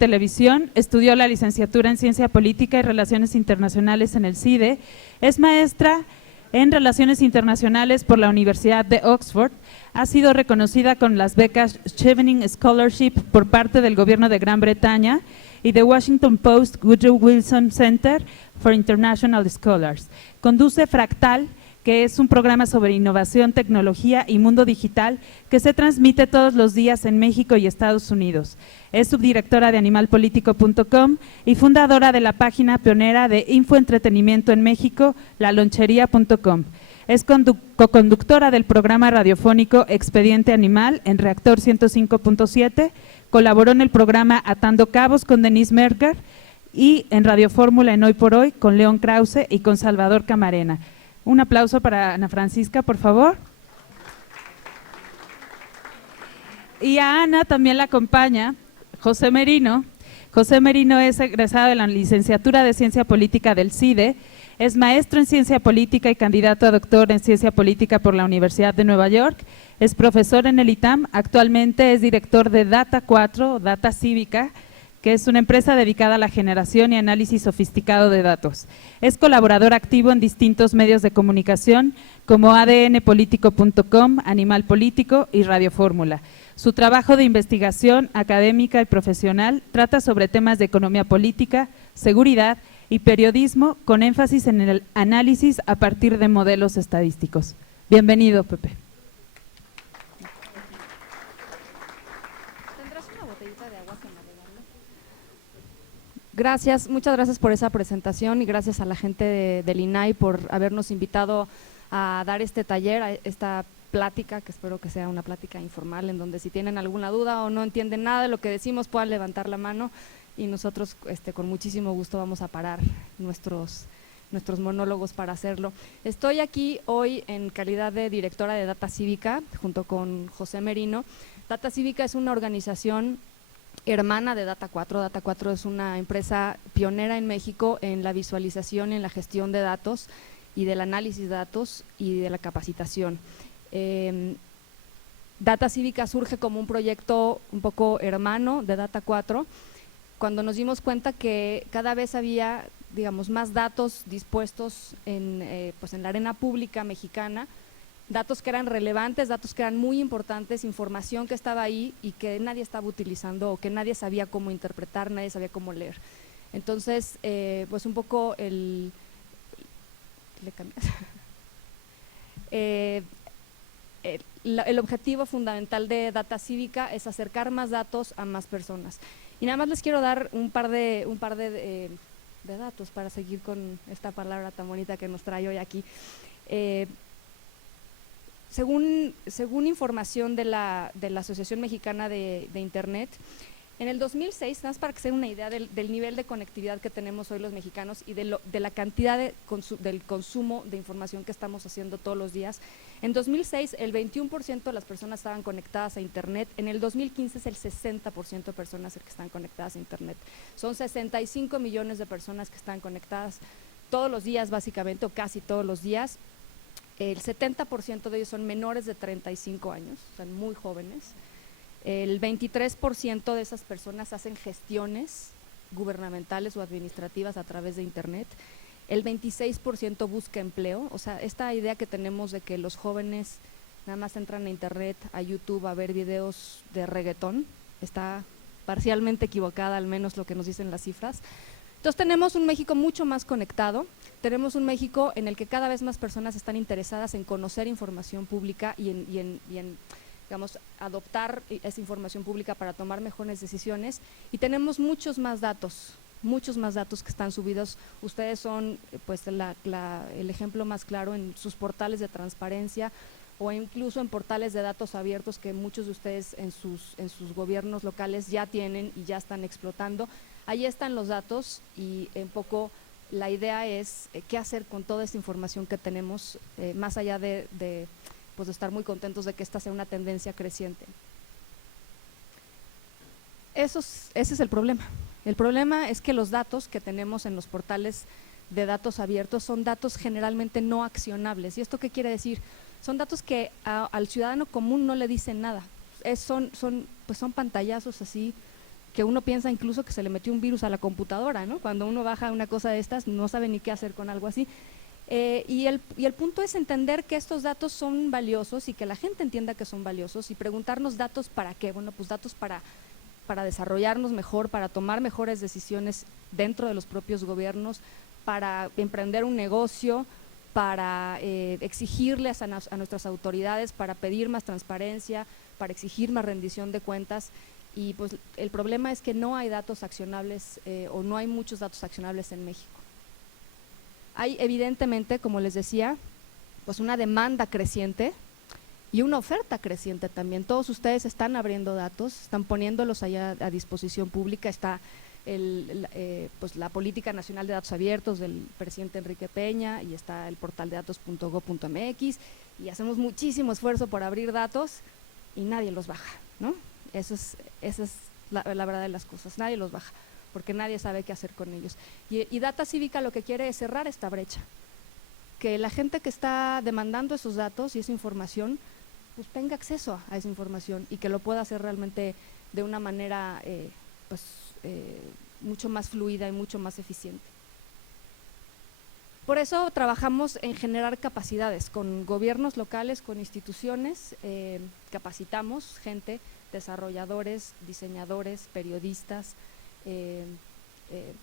Televisión, estudió la licenciatura en Ciencia Política y Relaciones Internacionales en el CIDE, es maestra en Relaciones Internacionales por la Universidad de Oxford, ha sido reconocida con las becas Chevening Scholarship por parte del Gobierno de Gran Bretaña y The Washington Post Woodrow Wilson Center for International Scholars. Conduce Fractal, que es un programa sobre innovación, tecnología y mundo digital que se transmite todos los días en México y Estados Unidos. Es subdirectora de animalpolitico.com y fundadora de la página pionera de infoentretenimiento en México, lalonchería.com. Es coconductora del programa radiofónico Expediente Animal en Reactor 105.7, colaboró en el programa Atando Cabos con Denise Merker y en Radio Fórmula en Hoy por Hoy con León Krause y con Salvador Camarena. Un aplauso para Ana Francisca, por favor. Y a Ana también la acompaña José Merino. José Merino es egresado de la licenciatura de Ciencia Política del CIDE, es maestro en Ciencia Política y candidato a doctor en Ciencia Política por la Universidad de Nueva York, es profesor en el ITAM, actualmente es director de Data 4, Data Cívica, que es una empresa dedicada a la generación y análisis sofisticado de datos. Es colaborador activo en distintos medios de comunicación como adnpolitico.com, Animal Político y Radio Fórmula. Su trabajo de investigación académica y profesional trata sobre temas de economía política, seguridad y periodismo con énfasis en el análisis a partir de modelos estadísticos. Bienvenido, Pepe. Gracias, muchas gracias por esa presentación y gracias a la gente del INAI por habernos invitado a dar este taller, a esta plática, que espero que sea una plática informal, en donde si tienen alguna duda o no entienden nada de lo que decimos puedan levantar la mano y nosotros con muchísimo gusto vamos a parar nuestros monólogos para hacerlo. Estoy aquí hoy en calidad de directora de Data Cívica junto con José Merino. Data Cívica es una organización hermana de Data 4. Data 4 es una empresa pionera en México en la visualización y en la gestión de datos y del análisis de datos y de la capacitación. Data Cívica surge como un proyecto un poco hermano de Data 4, cuando nos dimos cuenta que cada vez había, digamos, más datos dispuestos en la arena pública mexicana, datos que eran relevantes, datos que eran muy importantes, información que estaba ahí y que nadie estaba utilizando o que nadie sabía cómo interpretar, nadie sabía cómo leer. Entonces, pues un poco el objetivo fundamental de Data Cívica es acercar más datos a más personas. Y nada más les quiero dar un par de datos para seguir con esta palabra tan bonita que nos trae hoy aquí. Según información de la Asociación Mexicana de Internet, en el 2006, nada más para que se den una idea del nivel de conectividad que tenemos hoy los mexicanos y de la cantidad del consumo de información que estamos haciendo todos los días, en 2006 el 21% de las personas estaban conectadas a Internet, en el 2015 es el 60% de personas que están conectadas a Internet. Son 65 millones de personas que están conectadas todos los días básicamente, o casi todos los días. El 70% de ellos son menores de 35 años, son muy jóvenes. El 23% de esas personas hacen gestiones gubernamentales o administrativas a través de Internet. El 26% busca empleo. O sea, esta idea que tenemos de que los jóvenes nada más entran a Internet, a YouTube, a ver videos de reggaetón, está parcialmente equivocada, al menos lo que nos dicen las cifras. Entonces tenemos un México mucho más conectado, tenemos un México en el que cada vez más personas están interesadas en conocer información pública y en digamos, adoptar esa información pública para tomar mejores decisiones, y tenemos muchos más datos que están subidos. Ustedes son pues el ejemplo más claro en sus portales de transparencia o incluso en portales de datos abiertos que muchos de ustedes en sus gobiernos locales ya tienen y ya están explotando. Ahí están los datos y un poco la idea es qué hacer con toda esta información que tenemos, más allá de estar muy contentos de que esta sea una tendencia creciente. Ese es el problema. El problema es que los datos que tenemos en los portales de datos abiertos son datos generalmente no accionables. ¿Y esto qué quiere decir? Son datos que al ciudadano común no le dicen nada. Son pantallazos así que uno piensa incluso que se le metió un virus a la computadora, ¿no? Cuando uno baja una cosa de estas no sabe ni qué hacer con algo así. Y el punto es entender que estos datos son valiosos y que la gente entienda que son valiosos y preguntarnos datos para qué. Bueno, pues datos para desarrollarnos mejor, para tomar mejores decisiones dentro de los propios gobiernos, para emprender un negocio, para exigirles a nuestras autoridades, para pedir más transparencia, para exigir más rendición de cuentas. Y pues el problema es que no hay datos accionables o no hay muchos datos accionables en México. Hay evidentemente, como les decía, pues una demanda creciente y una oferta creciente también. Todos ustedes están abriendo datos, están poniéndolos allá a disposición pública. Está pues la Política Nacional de Datos Abiertos del presidente Enrique Peña y está el portal de datos.gov.mx y hacemos muchísimo esfuerzo por abrir datos y nadie los baja, ¿no? Esa es la verdad de las cosas, nadie los baja porque nadie sabe qué hacer con ellos. Y Data Cívica lo que quiere es cerrar esta brecha, que la gente que está demandando esos datos y esa información pues tenga acceso a esa información y que lo pueda hacer realmente de una manera mucho más fluida y mucho más eficiente. Por eso trabajamos en generar capacidades con gobiernos locales, con instituciones, capacitamos gente, desarrolladores, diseñadores, periodistas,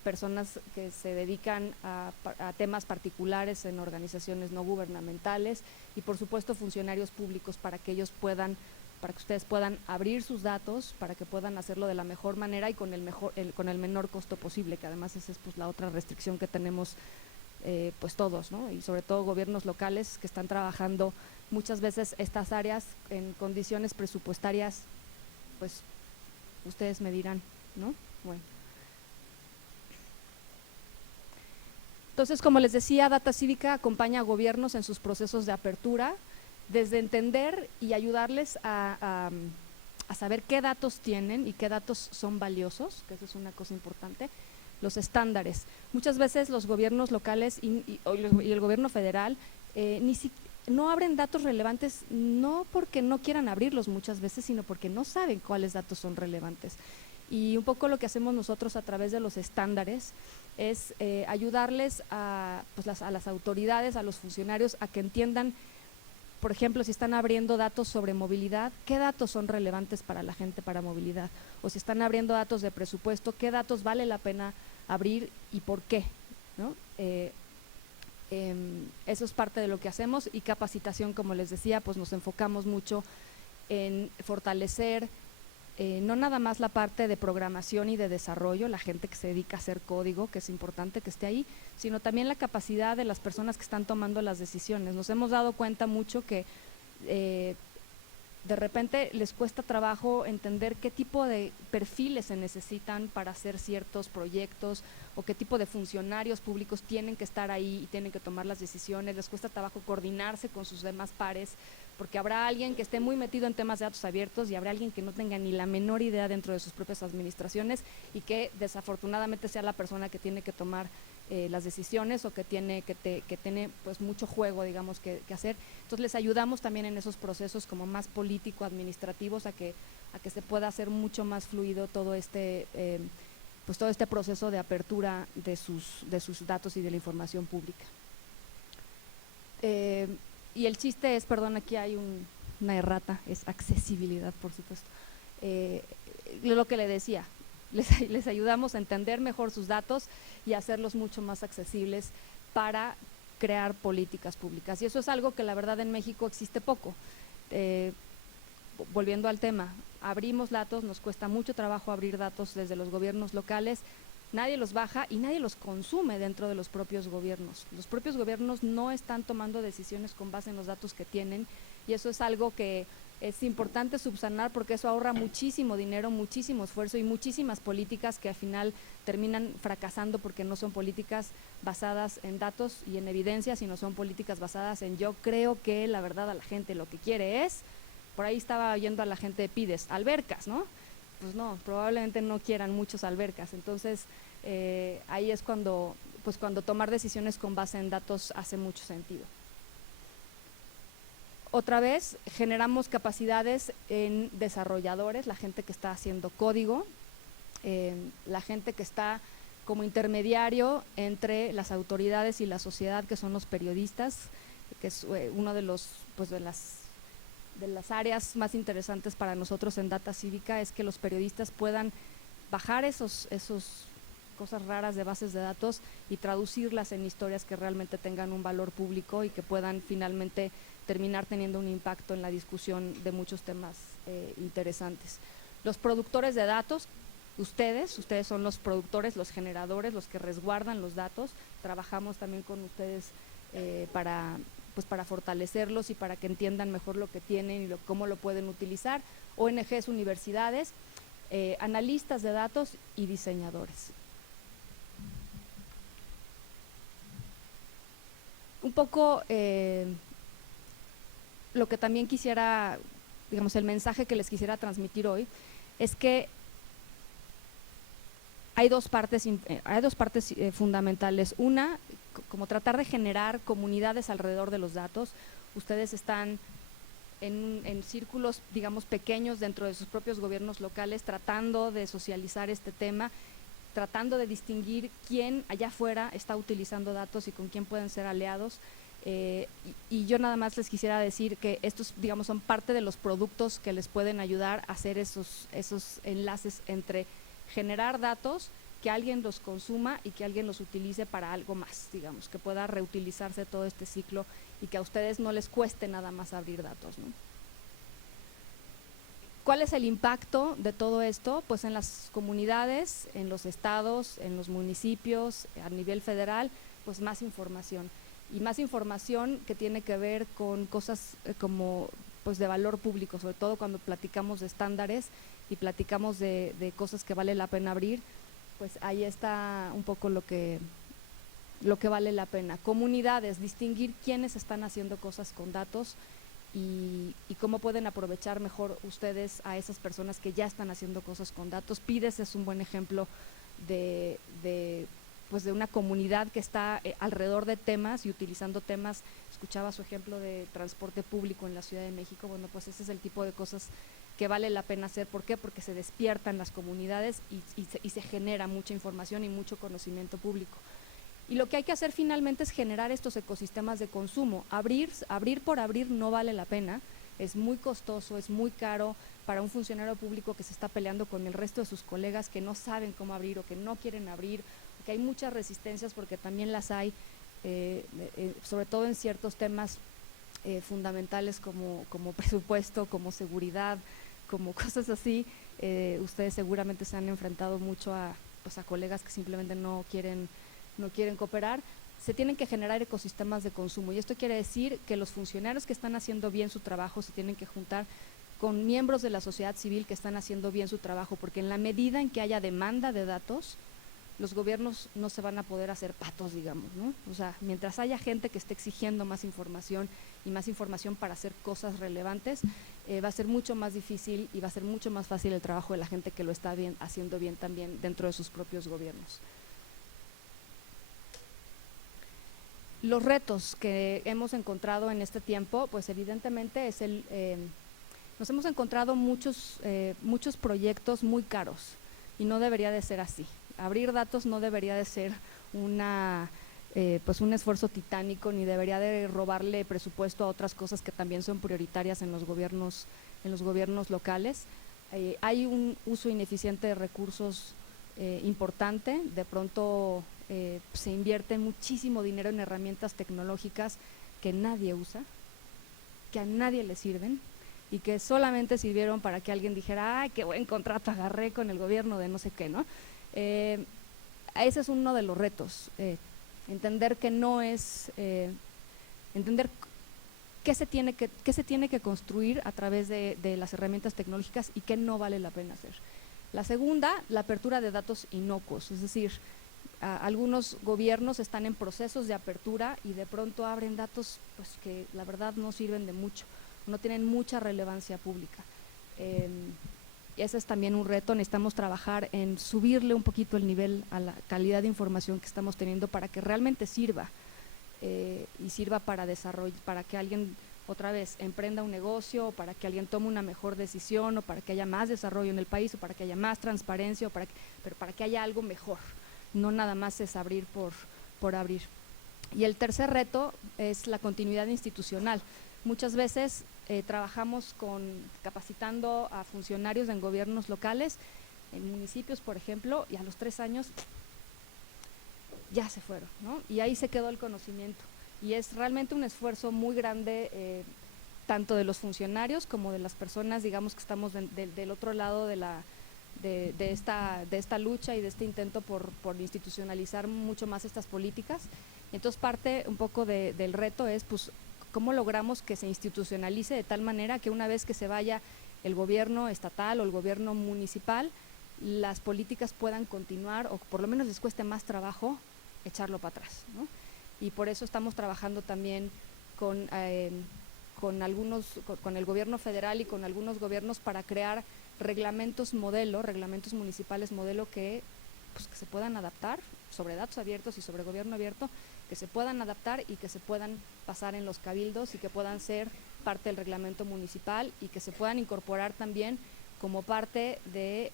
personas que se dedican a temas particulares en organizaciones no gubernamentales y por supuesto funcionarios públicos para que ustedes puedan abrir sus datos, para que puedan hacerlo de la mejor manera y con el menor costo posible, que además esa es pues la otra restricción que tenemos pues todos, ¿no? Y sobre todo gobiernos locales que están trabajando muchas veces estas áreas en condiciones presupuestarias, pues ustedes me dirán, ¿no? Bueno. Entonces, como les decía, Data Cívica acompaña a gobiernos en sus procesos de apertura, desde entender y ayudarles a saber qué datos tienen y qué datos son valiosos, que eso es una cosa importante, los estándares. Muchas veces los gobiernos locales y el gobierno federal no abren datos relevantes, no porque no quieran abrirlos muchas veces, sino porque no saben cuáles datos son relevantes. Y un poco lo que hacemos nosotros a través de los estándares es ayudarles a las autoridades, a los funcionarios, a que entiendan, por ejemplo, si están abriendo datos sobre movilidad, ¿qué datos son relevantes para la gente para movilidad? O si están abriendo datos de presupuesto, ¿qué datos vale la pena abrir y por qué? ¿No? Eso es parte de lo que hacemos y capacitación, como les decía, pues nos enfocamos mucho en fortalecer no nada más la parte de programación y de desarrollo, la gente que se dedica a hacer código, que es importante que esté ahí, sino también la capacidad de las personas que están tomando las decisiones. Nos hemos dado cuenta mucho que de repente les cuesta trabajo entender qué tipo de perfiles se necesitan para hacer ciertos proyectos o qué tipo de funcionarios públicos tienen que estar ahí y tienen que tomar las decisiones, les cuesta trabajo coordinarse con sus demás pares, porque habrá alguien que esté muy metido en temas de datos abiertos y habrá alguien que no tenga ni la menor idea dentro de sus propias administraciones y que desafortunadamente sea la persona que tiene que tomar las decisiones o que tiene pues mucho juego, digamos, que hacer. Entonces les ayudamos también en esos procesos como más político-administrativos a que se pueda hacer mucho más fluido todo este proceso de apertura de sus datos y de la información pública. Y el chiste es, perdón, aquí hay una errata, es accesibilidad, por supuesto. Lo que le decía, les ayudamos a entender mejor sus datos y a hacerlos mucho más accesibles para crear políticas públicas. Y eso es algo que la verdad en México existe poco. Volviendo al tema, abrimos datos, nos cuesta mucho trabajo abrir datos desde los gobiernos locales, nadie los baja y nadie los consume dentro de los propios gobiernos. Los propios gobiernos no están tomando decisiones con base en los datos que tienen y eso es algo que es importante subsanar porque eso ahorra muchísimo dinero, muchísimo esfuerzo y muchísimas políticas que al final terminan fracasando porque no son políticas basadas en datos y en evidencia, sino son políticas basadas en yo creo que la verdad a la gente lo que quiere es, por ahí estaba oyendo a la gente de Pides, albercas, ¿no? Pues no, probablemente no quieran muchos albercas, entonces ahí es cuando tomar decisiones con base en datos hace mucho sentido. Otra vez, generamos capacidades en desarrolladores, la gente que está haciendo código, la gente que está como intermediario entre las autoridades y la sociedad, que son los periodistas, que es uno de los, pues de las áreas más interesantes para nosotros en Data Cívica, es que los periodistas puedan bajar esos cosas raras de bases de datos y traducirlas en historias que realmente tengan un valor público y que puedan finalmente terminar teniendo un impacto en la discusión de muchos temas interesantes. Los productores de datos, ustedes son los productores, los generadores, los que resguardan los datos. Trabajamos también con ustedes para fortalecerlos y para que entiendan mejor lo que tienen y cómo lo pueden utilizar. ONGs, universidades, analistas de datos y diseñadores. Un poco lo que también quisiera, digamos, el mensaje que les quisiera transmitir hoy es que hay dos partes fundamentales. Una, como tratar de generar comunidades alrededor de los datos. Ustedes están en círculos, digamos, pequeños dentro de sus propios gobiernos locales, tratando de socializar este tema, tratando de distinguir quién allá afuera está utilizando datos y con quién pueden ser aliados. Y yo nada más les quisiera decir que estos, digamos, son parte de los productos que les pueden ayudar a hacer esos enlaces entre generar datos, que alguien los consuma y que alguien los utilice para algo más, digamos, que pueda reutilizarse todo este ciclo y que a ustedes no les cueste nada más abrir datos, ¿no? ¿Cuál es el impacto de todo esto? Pues en las comunidades, en los estados, en los municipios, a nivel federal, pues más información. Y más información que tiene que ver con cosas como pues de valor público, sobre todo cuando platicamos de estándares y platicamos de cosas que vale la pena abrir, pues ahí está un poco lo que vale la pena. Comunidades, distinguir quiénes están haciendo cosas con datos y cómo pueden aprovechar mejor ustedes a esas personas que ya están haciendo cosas con datos. PIDES es un buen ejemplo de una comunidad que está alrededor de temas y utilizando temas. Escuchaba su ejemplo de transporte público en la Ciudad de México. Bueno, pues ese es el tipo de cosas que vale la pena hacer. ¿Por qué? Porque se despiertan las comunidades y se genera mucha información y mucho conocimiento público. Y lo que hay que hacer finalmente es generar estos ecosistemas de consumo. Abrir por abrir no vale la pena, es muy costoso, es muy caro para un funcionario público que se está peleando con el resto de sus colegas que no saben cómo abrir o que no quieren abrir, que hay muchas resistencias, porque también las hay, sobre todo en ciertos temas fundamentales como presupuesto, como seguridad, como cosas así. Ustedes seguramente se han enfrentado mucho a colegas que simplemente no quieren cooperar. Se tienen que generar ecosistemas de consumo y esto quiere decir que los funcionarios que están haciendo bien su trabajo se tienen que juntar con miembros de la sociedad civil que están haciendo bien su trabajo, porque en la medida en que haya demanda de datos, los gobiernos no se van a poder hacer patos, digamos, ¿no? O sea, mientras haya gente que esté exigiendo más información y más información para hacer cosas relevantes, va a ser mucho más difícil y va a ser mucho más fácil el trabajo de la gente que lo está haciendo bien también dentro de sus propios gobiernos. Los retos que hemos encontrado en este tiempo, pues evidentemente es nos hemos encontrado muchos proyectos muy caros y no debería de ser así. Abrir datos no debería de ser un esfuerzo titánico, ni debería de robarle presupuesto a otras cosas que también son prioritarias en los gobiernos locales. Hay un uso ineficiente de recursos importante. De pronto se invierte muchísimo dinero en herramientas tecnológicas que nadie usa, que a nadie le sirven y que solamente sirvieron para que alguien dijera, ¡ay, qué buen contrato agarré con el gobierno de no sé qué!, ¿no? Ese es uno de los retos, entender que no es, entender qué se tiene que construir a través de las herramientas tecnológicas y qué no vale la pena hacer. La segunda, la apertura de datos inocuos, es decir, algunos gobiernos están en procesos de apertura y de pronto abren datos pues que la verdad no sirven de mucho, no tienen mucha relevancia pública. Ese es también un reto. Necesitamos trabajar en subirle un poquito el nivel a la calidad de información que estamos teniendo para que realmente sirva y sirva para desarrollo, para que alguien otra vez, emprenda un negocio, o para que alguien tome una mejor decisión, o para que haya más desarrollo en el país, o para que haya más transparencia, pero para que haya algo mejor. No nada más es abrir por abrir. Y el tercer reto es la continuidad institucional. Muchas veces trabajamos capacitando a funcionarios en gobiernos locales, en municipios, por ejemplo, y a los 3 años ya se fueron, ¿no? Y ahí se quedó el conocimiento. Y es realmente un esfuerzo muy grande, tanto de los funcionarios como de las personas, digamos, que estamos del otro lado de esta lucha y de este intento por institucionalizar mucho más estas políticas. Entonces, parte un poco del reto es, pues, cómo logramos que se institucionalice de tal manera que una vez que se vaya el gobierno estatal o el gobierno municipal, las políticas puedan continuar, o por lo menos les cueste más trabajo echarlo para atrás, ¿no? Y por eso estamos trabajando también con el gobierno federal y con algunos gobiernos para crear reglamentos modelo, reglamentos municipales modelo que se puedan adaptar sobre datos abiertos y sobre gobierno abierto, que se puedan adaptar y que se puedan pasar en los cabildos y que puedan ser parte del reglamento municipal y que se puedan incorporar también como parte de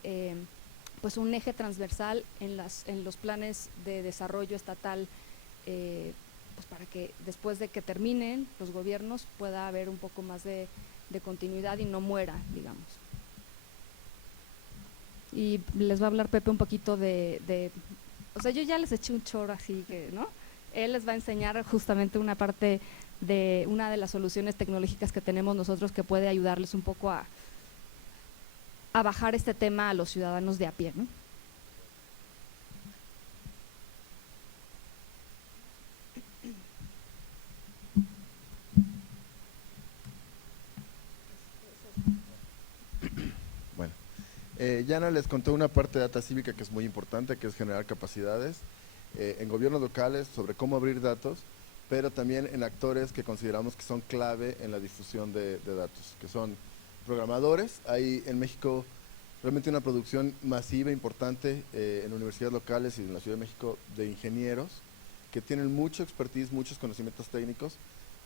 pues un eje transversal en los planes de desarrollo estatal, pues para que después de que terminen los gobiernos pueda haber un poco más de continuidad y no muera, digamos. Y les va a hablar Pepe un poquito o sea, yo ya les eché un choro así que, ¿no? Él les va a enseñar justamente una parte de una de las soluciones tecnológicas que tenemos nosotros que puede ayudarles un poco a bajar este tema a los ciudadanos de a pie, ¿no? Bueno, Yana les contó una parte de Data Cívica que es muy importante, que es generar capacidades en gobiernos locales sobre cómo abrir datos, pero también en actores que consideramos que son clave en la difusión de datos, que son programadores. Hay en México realmente una producción masiva, importante, en universidades locales y en la Ciudad de México, de ingenieros que tienen mucho expertise, muchos conocimientos técnicos,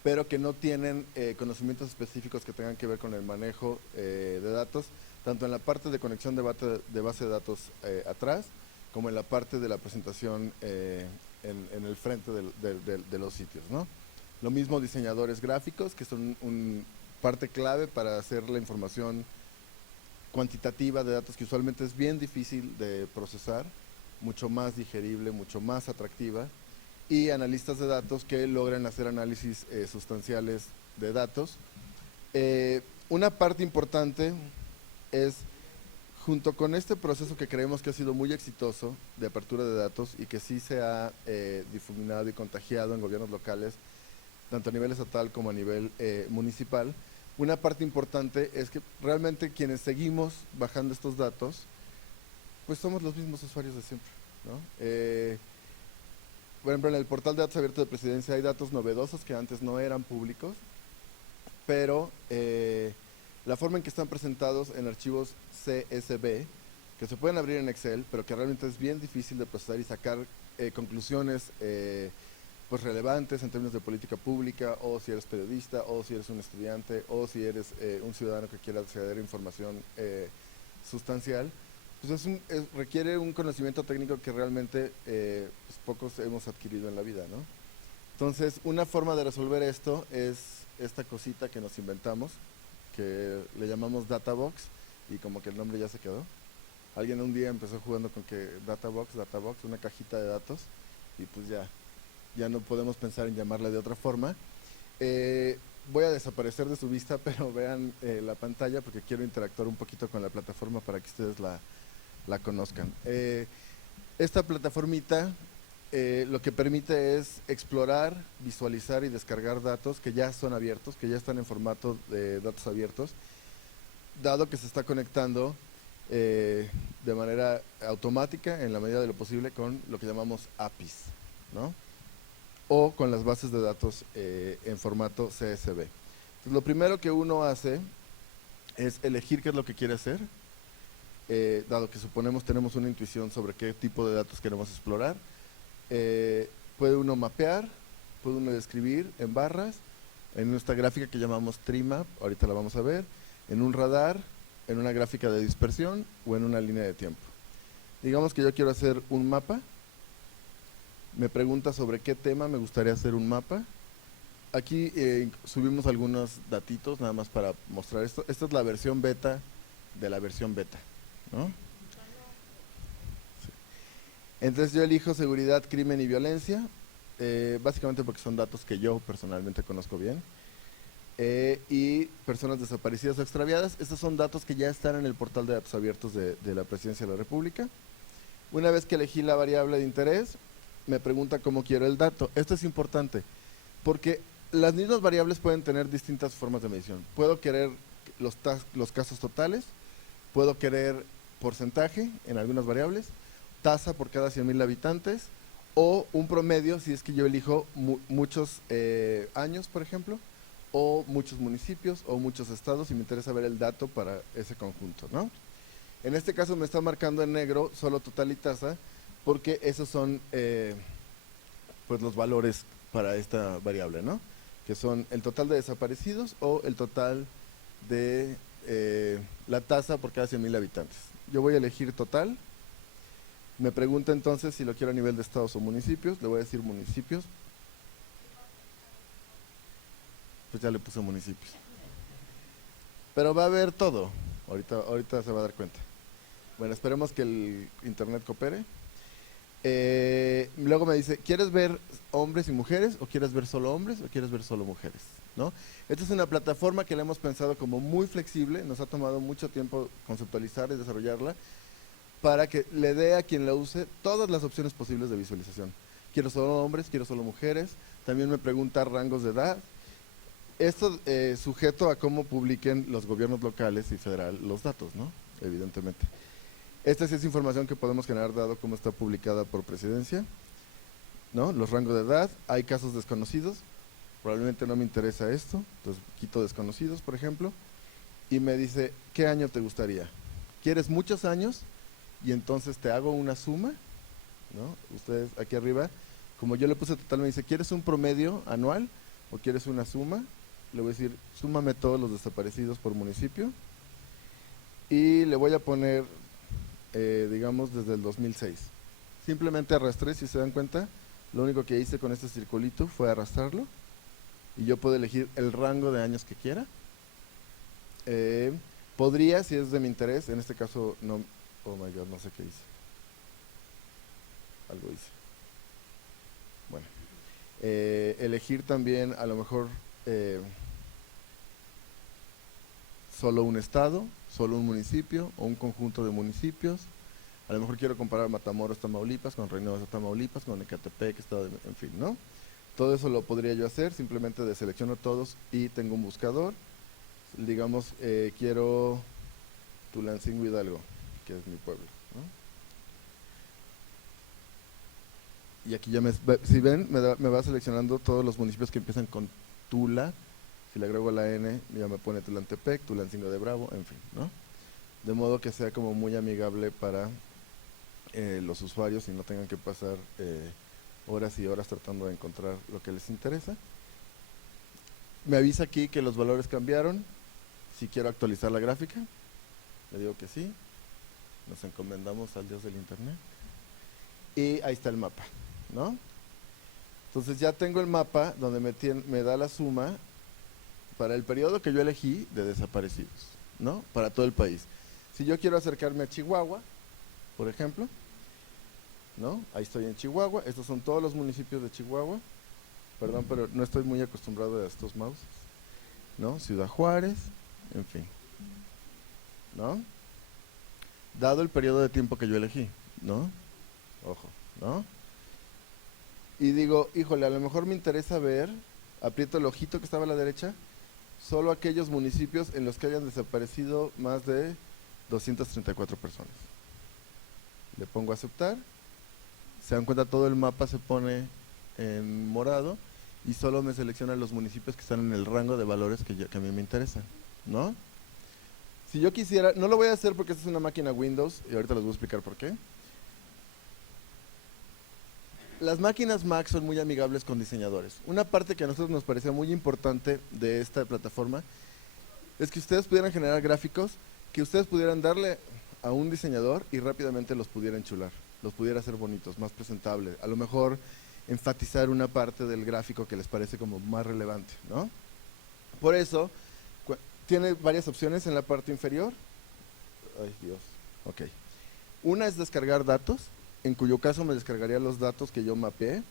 pero que no tienen conocimientos específicos que tengan que ver con el manejo de datos, tanto en la parte de conexión de base de datos atrás, como en la parte de la presentación en el frente de los sitios, ¿no? Lo mismo diseñadores gráficos, que son parte clave para hacer la información cuantitativa de datos, que usualmente es bien difícil de procesar, mucho más digerible, mucho más atractiva, y analistas de datos que logran hacer análisis sustanciales de datos. Una parte importante es, junto con este proceso que creemos que ha sido muy exitoso de apertura de datos y que sí se ha difuminado y contagiado en gobiernos locales, tanto a nivel estatal como a nivel municipal, una parte importante es que realmente quienes seguimos bajando estos datos, pues somos los mismos usuarios de siempre, ¿no? Por ejemplo, en el portal de datos abiertos de Presidencia hay datos novedosos que antes no eran públicos, pero la forma en que están presentados en archivos CSV, que se pueden abrir en Excel, pero que realmente es bien difícil de procesar y sacar conclusiones pues relevantes en términos de política pública, o si eres periodista, o si eres un estudiante, o si eres un ciudadano que quiera acceder a información sustancial, pues requiere un conocimiento técnico que realmente pues pocos hemos adquirido en la vida, ¿no? Entonces, una forma de resolver esto es esta cosita que nos inventamos, que le llamamos Databox, y como que el nombre ya se quedó. Alguien un día empezó jugando con que Databox, una cajita de datos, y pues ya no podemos pensar en llamarla de otra forma. Voy a desaparecer de su vista, pero vean la pantalla porque quiero interactuar un poquito con la plataforma para que ustedes la conozcan. Esta plataformita lo que permite es explorar, visualizar y descargar datos que ya son abiertos, que ya están en formato de datos abiertos, dado que se está conectando de manera automática, en la medida de lo posible, con lo que llamamos APIs, ¿no? O con las bases de datos en formato CSV. Entonces, lo primero que uno hace es elegir qué es lo que quiere hacer, dado que suponemos tenemos una intuición sobre qué tipo de datos queremos explorar. Puede uno mapear, puede uno describir en barras, en esta gráfica que llamamos TreeMap, ahorita la vamos a ver, en un radar, en una gráfica de dispersión o en una línea de tiempo. Digamos que yo quiero hacer un mapa, me pregunta sobre qué tema me gustaría hacer un mapa. Aquí subimos algunos datitos nada más para mostrar esto. Esta es la versión beta de la versión beta, ¿no? Sí. Entonces yo elijo seguridad, crimen y violencia, básicamente porque son datos que yo personalmente conozco bien. Y personas desaparecidas o extraviadas, estos son datos que ya están en el portal de datos abiertos de la Presidencia de la República. Una vez que elegí la variable de interés, me pregunta cómo quiero el dato. Esto es importante, porque las mismas variables pueden tener distintas formas de medición. Puedo querer los casos totales, puedo querer porcentaje en algunas variables, tasa por cada 100,000 habitantes, o un promedio si es que yo elijo muchos años, por ejemplo, o muchos municipios o muchos estados y me interesa ver el dato para ese conjunto, ¿no? En este caso me está marcando en negro solo total y tasa porque esos son pues los valores para esta variable, ¿no? Que son el total de desaparecidos o el total de la tasa por cada 100,000 habitantes. Yo voy a elegir total. Me pregunta entonces si lo quiero a nivel de estados o municipios. Le voy a decir municipios. Pues ya le puse municipios. Pero va a ver todo. Ahorita se va a dar cuenta. Bueno, esperemos que el internet coopere. Luego me dice, ¿quieres ver hombres y mujeres o quieres ver solo hombres o quieres ver solo mujeres? ¿No? Esta es una plataforma que la hemos pensado como muy flexible, nos ha tomado mucho tiempo conceptualizar y desarrollarla para que le dé a quien la use todas las opciones posibles de visualización. Quiero solo hombres, quiero solo mujeres, también me pregunta rangos de edad. Esto sujeto a cómo publiquen los gobiernos locales y federal los datos, ¿no? Evidentemente. Esta sí es información que podemos generar dado cómo está publicada por Presidencia, ¿no? Los rangos de edad, hay casos desconocidos, probablemente no me interesa esto, entonces quito desconocidos, por ejemplo, y me dice, ¿qué año te gustaría? ¿Quieres muchos años? Y entonces te hago una suma, ¿no? Ustedes aquí arriba, como yo le puse total, me dice, ¿quieres un promedio anual o quieres una suma? Le voy a decir, súmame todos los desaparecidos por municipio y le voy a poner, digamos, desde el 2006. Simplemente arrastré, si se dan cuenta, lo único que hice con este circulito fue arrastrarlo y yo puedo elegir el rango de años que quiera. Podría, si es de mi interés, en este caso no, oh my god, no sé qué hice. Algo hice. Bueno, elegir también a lo mejor solo un estado, solo un municipio o un conjunto de municipios. A lo mejor quiero comparar Matamoros, Tamaulipas con Reynosa, Tamaulipas, con Ecatepec, estado en fin, ¿no? Todo eso lo podría yo hacer, simplemente deselecciono todos y tengo un buscador. Digamos, quiero Tulancingo, Hidalgo, que es mi pueblo, ¿no? Y aquí ya si ven, me va seleccionando todos los municipios que empiezan con Tula. Si le agrego la N, ya me pone Tulantepec, Tulancingo de Bravo, en fin, ¿no? De modo que sea como muy amigable para los usuarios y no tengan que pasar horas y horas tratando de encontrar lo que les interesa. Me avisa aquí que los valores cambiaron. Si quiero actualizar la gráfica, le digo que sí. Nos encomendamos al Dios del Internet. Y ahí está el mapa, ¿no? Entonces ya tengo el mapa donde me da la suma para el periodo que yo elegí de desaparecidos, ¿no? Para todo el país. Si yo quiero acercarme a Chihuahua, por ejemplo, ¿no? Ahí estoy en Chihuahua, estos son todos los municipios de Chihuahua. Perdón, pero no estoy muy acostumbrado a estos mouses, ¿no? Ciudad Juárez, en fin, ¿no? Dado el periodo de tiempo que yo elegí, ¿no? Ojo, ¿no? Y digo, híjole, a lo mejor me interesa ver, aprieto el ojito que estaba a la derecha, solo aquellos municipios en los que hayan desaparecido más de 234 personas. Le pongo a aceptar, se dan cuenta todo el mapa se pone en morado y solo me selecciona los municipios que están en el rango de valores que a mí me interesan, ¿no? Si yo quisiera, no lo voy a hacer porque esta es una máquina Windows y ahorita les voy a explicar por qué. Las máquinas Mac son muy amigables con diseñadores. Una parte que a nosotros nos parecía muy importante de esta plataforma es que ustedes pudieran generar gráficos que ustedes pudieran darle a un diseñador y rápidamente los pudiera enchular, los pudiera hacer bonitos, más presentables. A lo mejor enfatizar una parte del gráfico que les parece como más relevante, ¿no? Por eso, tiene varias opciones en la parte inferior. Ay, Dios. Ok. Una es descargar datos, en cuyo caso me descargaría los datos que yo mapeé.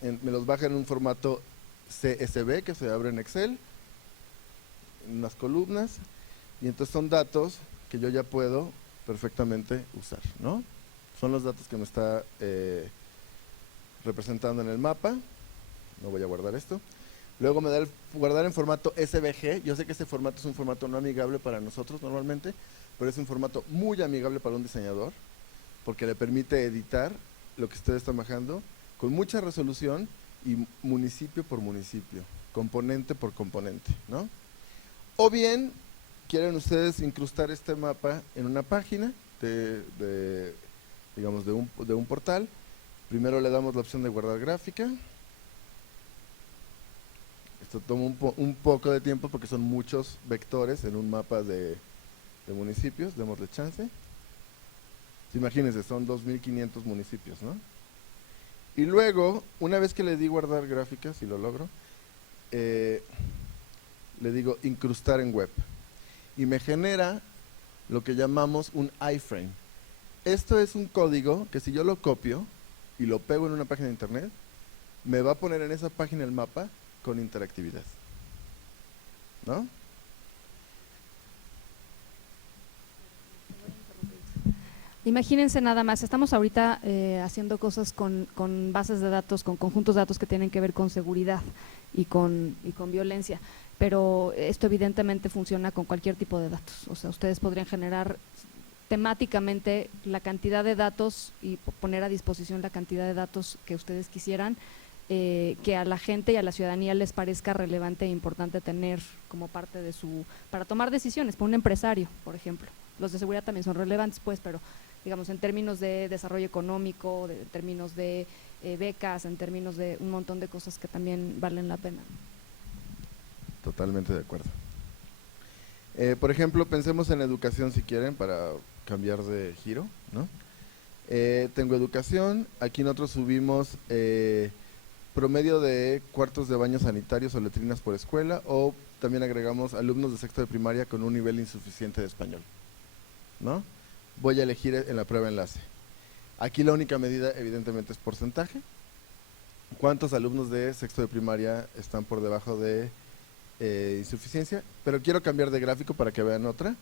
Me los baja en un formato CSV que se abre en Excel, en unas columnas, y entonces son datos que yo ya puedo perfectamente usar, ¿no? Son los datos que me está representando en el mapa. No voy a guardar esto. Luego me da el guardar en formato SVG. Yo sé que este formato es un formato no amigable para nosotros normalmente, pero es un formato muy amigable para un diseñador, porque le permite editar lo que ustedes están bajando con mucha resolución y municipio por municipio, componente por componente, ¿no? O bien, quieren ustedes incrustar este mapa en una página digamos, de un portal. Primero le damos la opción de guardar gráfica. Esto toma un poco de tiempo porque son muchos vectores en un mapa de municipios. Démosle chance. Imagínense, son 2.500 municipios, ¿no? Y luego, una vez que le di guardar gráfica, si lo logro, le digo incrustar en web. Y me genera lo que llamamos un iframe. Esto es un código que si yo lo copio y lo pego en una página de internet, me va a poner en esa página el mapa con interactividad, ¿no? Imagínense nada más, estamos ahorita haciendo cosas con bases de datos, con conjuntos de datos que tienen que ver con seguridad y con violencia, pero esto evidentemente funciona con cualquier tipo de datos. O sea, ustedes podrían generar temáticamente la cantidad de datos y poner a disposición la cantidad de datos que ustedes quisieran, que a la gente y a la ciudadanía les parezca relevante e importante tener como parte de para tomar decisiones, para un empresario, por ejemplo. Los de seguridad también son relevantes, pues, pero digamos en términos de desarrollo económico, en términos de becas, en términos de un montón de cosas que también valen la pena. Totalmente de acuerdo. Por ejemplo, pensemos en educación si quieren, para cambiar de giro, ¿no? Tengo educación, aquí nosotros subimos promedio de cuartos de baño sanitarios o letrinas por escuela, o también agregamos alumnos de sexto de primaria con un nivel insuficiente de español, ¿no? Voy a elegir en la prueba enlace. Aquí la única medida evidentemente es porcentaje. ¿Cuántos alumnos de sexto de primaria están por debajo de insuficiencia? Pero quiero cambiar de gráfico para que vean otra.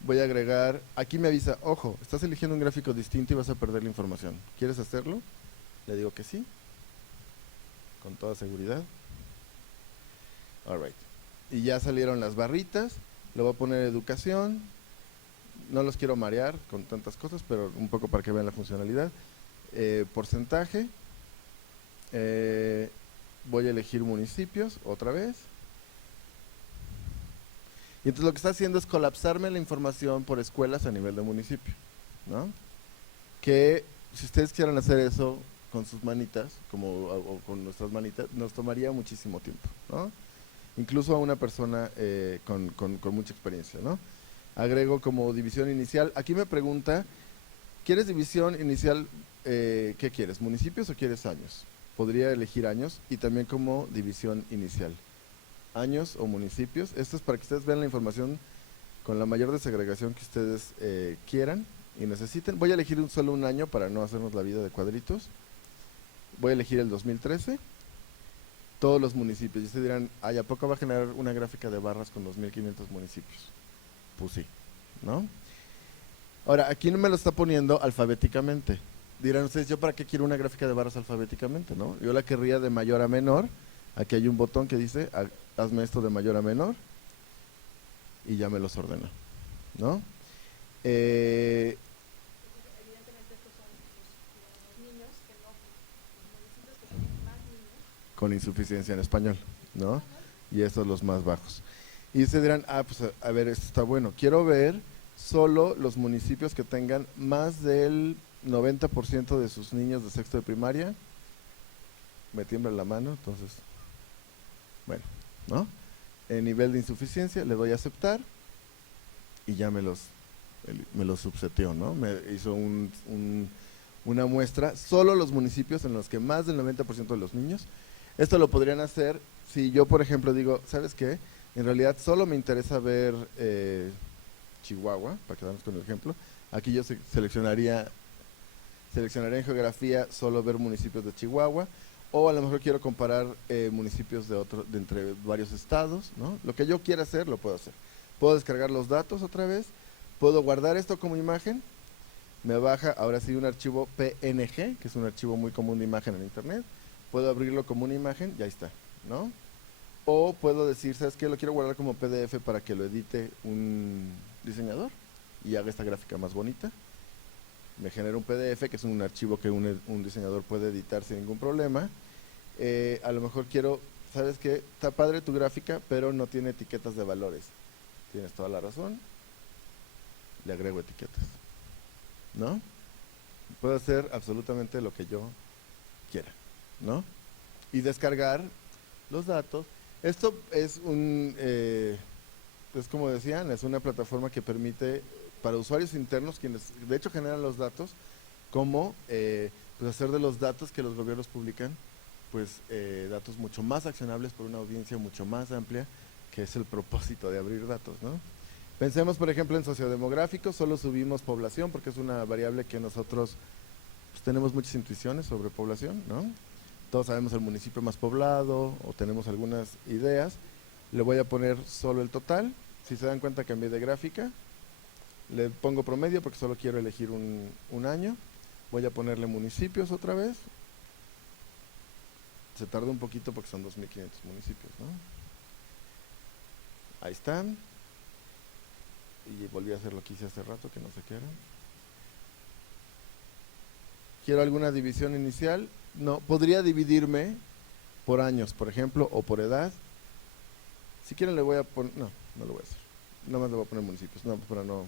Voy a agregar, aquí me avisa, ojo, estás eligiendo un gráfico distinto y vas a perder la información. ¿Quieres hacerlo? Le digo que sí, con toda seguridad. All right. Y ya salieron las barritas. Le voy a poner educación. No los quiero marear con tantas cosas, pero un poco para que vean la funcionalidad. Porcentaje. Voy a elegir municipios otra vez. Y entonces lo que está haciendo es colapsarme la información por escuelas a nivel de municipio, ¿no? Que si ustedes quisieran hacer eso con sus manitas, o con nuestras manitas, nos tomaría muchísimo tiempo, ¿no? Incluso a una persona con mucha experiencia, ¿no? Agrego como división inicial. Aquí me pregunta, ¿quieres división inicial? ¿Qué quieres? ¿Municipios o quieres años? Podría elegir años y también como división inicial. Años o municipios. Esto es para que ustedes vean la información con la mayor desagregación que ustedes quieran y necesiten. Voy a elegir solo un año para no hacernos la vida de cuadritos. Voy a elegir el 2013. Todos los municipios. Y ustedes dirán, ¿a poco va a generar una gráfica de barras con 2.500 municipios? Pues sí, ¿no? Ahora, aquí no me lo está poniendo alfabéticamente. Dirán ustedes, ¿yo para qué quiero una gráfica de barras alfabéticamente, no? Yo la querría de mayor a menor. Aquí hay un botón que dice, hazme esto de mayor a menor. Y ya me los ordena, ¿no? Evidentemente estos son los niños que no, los municipios que tienen más niños. Con insuficiencia en español, ¿no? Y estos los más bajos. Y ustedes dirán, pues a ver, esto está bueno. Quiero ver solo los municipios que tengan más del 90% de sus niños de sexto de primaria, me tiembla la mano, entonces, bueno, ¿no? En nivel de insuficiencia le doy a aceptar y ya me los subseteó, ¿no? Me hizo una muestra, solo los municipios en los que más del 90% de los niños. Esto lo podrían hacer si yo, por ejemplo, digo, ¿sabes qué? En realidad solo me interesa ver Chihuahua, para quedarnos con el ejemplo. Aquí yo seleccionaría en geografía solo ver municipios de Chihuahua, o a lo mejor quiero comparar municipios de entre varios estados, ¿no? Lo que yo quiera hacer, lo puedo hacer. Puedo descargar los datos otra vez, puedo guardar esto como imagen, me baja ahora sí un archivo PNG, que es un archivo muy común de imagen en internet, puedo abrirlo como una imagen, ya está, ¿no? O puedo decir, ¿sabes qué? Lo quiero guardar como PDF para que lo edite un diseñador y haga esta gráfica más bonita. Me genera un PDF, que es un archivo que un diseñador puede editar sin ningún problema. A lo mejor quiero, ¿sabes qué? Está padre tu gráfica, pero no tiene etiquetas de valores. Tienes toda la razón. Le agrego etiquetas, ¿no? Puedo hacer absolutamente lo que yo quiera, ¿no? Y descargar los datos. Esto es es como decían, es una plataforma que permite para usuarios internos, quienes de hecho generan los datos, como pues hacer de los datos que los gobiernos publican, pues datos mucho más accionables por una audiencia mucho más amplia, que es el propósito de abrir datos, ¿no? Pensemos, por ejemplo, en sociodemográfico, solo subimos población porque es una variable que nosotros pues, tenemos muchas intuiciones sobre población, ¿no? Todos sabemos el municipio más poblado o tenemos algunas ideas. Le voy a poner solo el total. Si se dan cuenta, cambié de gráfica. Le pongo promedio porque solo quiero elegir un año. Voy a ponerle municipios otra vez. Se tarda un poquito porque son 2.500 municipios, ¿no? Ahí están. Y volví a hacer lo que hice hace rato, que no sé qué era. ¿Quiero alguna división inicial? No, podría dividirme por años, por ejemplo, o por edad. Si quieren le voy a poner, no lo voy a hacer. Nada más le voy a poner municipios, no, para no...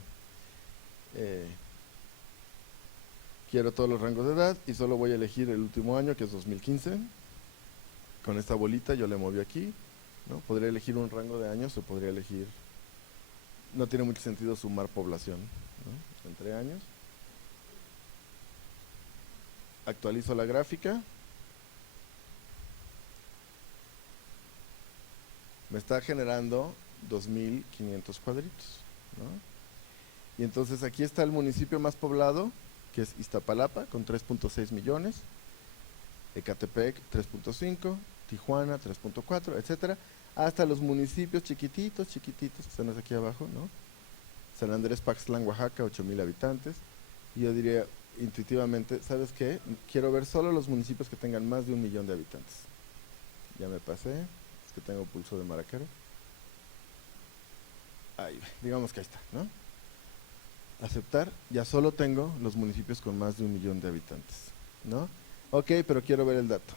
quiero todos los rangos de edad y solo voy a elegir el último año, que es 2015. Con esta bolita yo le moví aquí, ¿no? Podría elegir un rango de años o podría elegir... No tiene mucho sentido sumar población, ¿no? Entre años. Actualizo la gráfica. Me está generando 2.500 cuadritos, ¿no? Y entonces aquí está el municipio más poblado, que es Iztapalapa, con 3.6 millones, Ecatepec 3.5, Tijuana 3.4, etcétera, hasta los municipios chiquititos, que están aquí abajo, ¿no? San Andrés Paxtlán, Oaxaca, 8.000 habitantes. Y yo diría intuitivamente, ¿sabes qué? Quiero ver solo los municipios que tengan más de 1 millón de habitantes. Ya me pasé, es que tengo pulso de maraquero. Ahí, digamos que ahí está, ¿no? Aceptar, ya solo tengo los municipios con más de 1 millón de habitantes, ¿no? Ok, pero quiero ver el dato.